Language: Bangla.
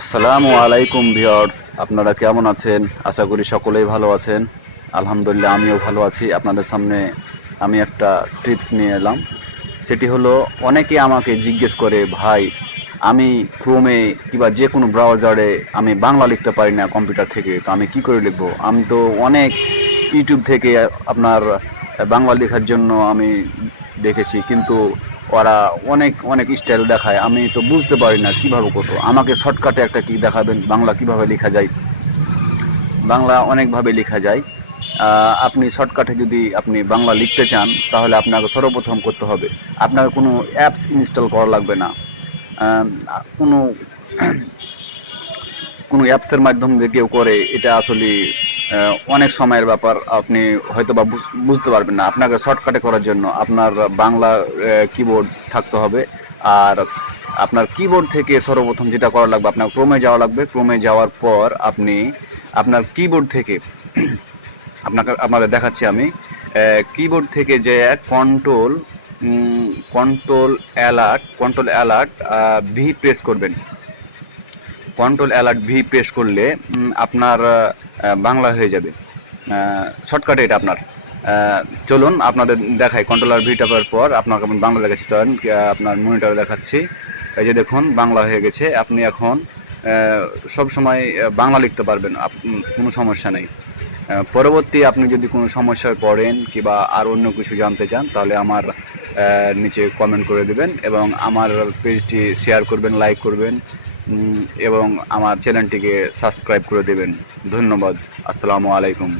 আসসালামু আলাইকুম ভিউয়ার্স, আপনারা কেমন আছেন? আশা করি সকলেই ভালো আছেন। আলহামদুলিল্লাহ আমিও ভালো আছি। আপনাদের সামনে আমি একটা টিপস নিয়ে এলাম। সেটি হলো, অনেকে আমাকে জিজ্ঞেস করে, ভাই আমি ক্রোমে কিংবা যে কোনো ব্রাউজারে আমি বাংলা লিখতে পারি না কম্পিউটার থেকে, তো আমি কি করে লিখবো? আমি তো অনেক ইউটিউব থেকে আপনার বাংলা লেখার জন্য আমি দেখেছি, কিন্তু ওরা অনেক অনেক স্টাইল দেখায়, আমি তো বুঝতে পারি না কিভাবে কত। আমাকে শর্টকাটে একটা কি দেখাবেন, বাংলা কিভাবে লেখা যায়? বাংলা অনেকভাবে লেখা যায়। আপনি শর্টকাটে যদি আপনি বাংলা লিখতে চান, তাহলে আপনাকে সর্বপ্রথম করতে হবে, আপনাকে কোনো অ্যাপস ইনস্টল করা লাগবে না। আহ, কোনো কোনো অ্যাপসের মাধ্যমে কেউ করে, এটা আসলে অনেক সময়ের ব্যাপার। আপনি হয়তো বা বুঝতে পারবেন না। আপনাকে শর্টকাটে করার জন্য আপনার বাংলা কিবোর্ড থাকতে হবে। আর আপনার কিবোর্ড থেকে সর্বপ্রথম যেটা করা লাগবে, আপনার ক্রোমে যাওয়া লাগবে। ক্রোমে যাওয়ার পর আপনি আপনার কিবোর্ড থেকে আপনাদের দেখাচ্ছি আমি। কিবোর্ড থেকে যে control control alert V press করবেন। কন্ট্রোল অ্যালার্ট ভি প্রেস করলে আপনার বাংলা হয়ে যাবে। শর্টকাটে এটা আপনার। চলুন আপনাদের দেখাই। কন্ট্রোল আর ভি টাপার পর আপনার কেমন বাংলা লেগেছে, চলেন আপনার মনিটরে দেখাচ্ছি। এই যে দেখুন, বাংলা হয়ে গেছে। আপনি এখন সব সময় বাংলা লিখতে পারবেন, কোনো সমস্যা নেই। পরবর্তী আপনি যদি কোনো সমস্যায় পড়েন কিংবা আর অন্য কিছু জানতে চান, তাহলে আমার নিচে কমেন্ট করে দেবেন এবং আমার পেজটি শেয়ার করবেন, লাইক করবেন, এবং আমার চ্যানেলটিকে সাবস্ক্রাইব করে দেবেন। ধন্যবাদ। আসসালামু আলাইকুম।